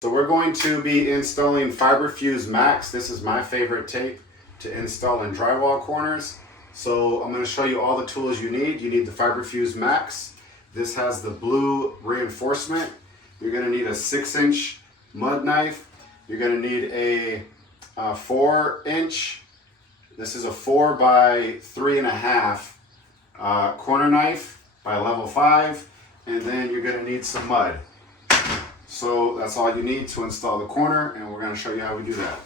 So we're going to be installing FiberFuse MAX. This is my favorite tape to install in drywall corners. So I'm going to show you all the tools you need. You need the FiberFuse MAX. This has the blue reinforcement. You're going to need a 6-inch mud knife. You're going to need a 4-inch. This is a 4 by 3.5 corner knife by level 5. And then you're going to need some mud. So that's all you need to install the corner, and we're going to show you how we do that.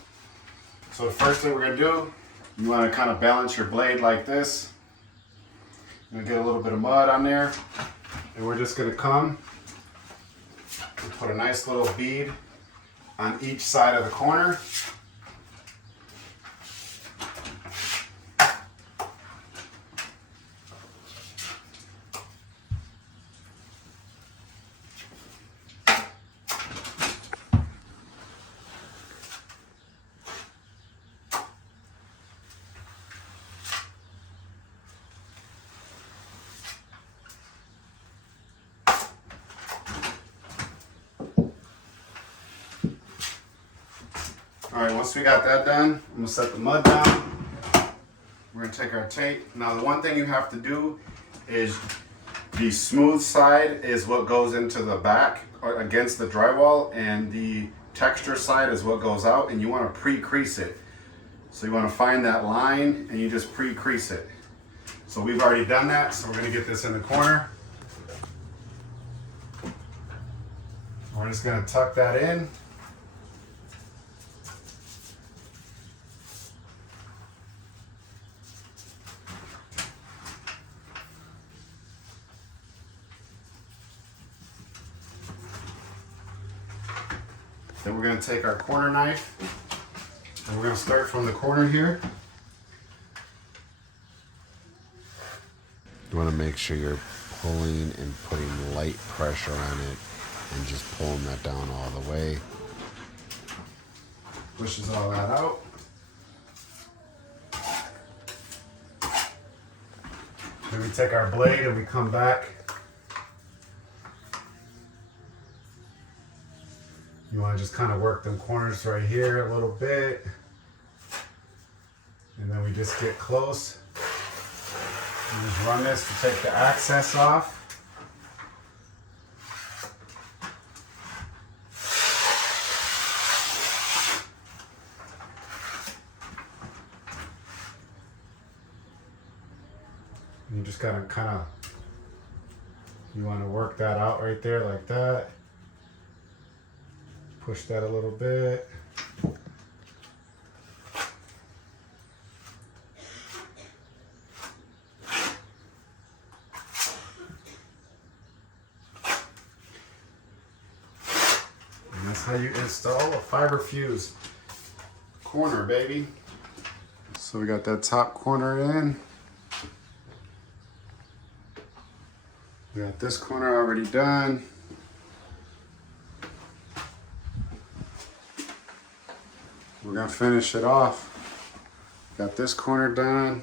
So the first thing we're going to do, you want to kind of balance your blade like this. You're going to get a little bit of mud on there, and we're just going to come and put a nice little bead on each side of the corner. All right, once we got that done, I'm gonna set the mud down. We're gonna take our tape. Now the one thing you have to do is the smooth side is what goes into the back or against the drywall, and the texture side is what goes out, and you wanna pre-crease it. So you wanna find that line and you just pre-crease it. So we've already done that, so we're gonna get this in the corner. We're just gonna tuck that in. Then we're going to take our corner knife, and we're going to start from the corner here. You want to make sure you're pulling and putting light pressure on it and just pulling that down all the way. Pushes all that out. Then we take our blade and we come back. You want to just kind of work them corners right here a little bit. And then we just get close. And just run this to take the access off. And you just gotta you want to work that out right there like that. Push that a little bit. And that's how you install a FiberFuse corner, baby. So we got that top corner in. We got this corner already done. We're gonna finish it off. Got this corner done.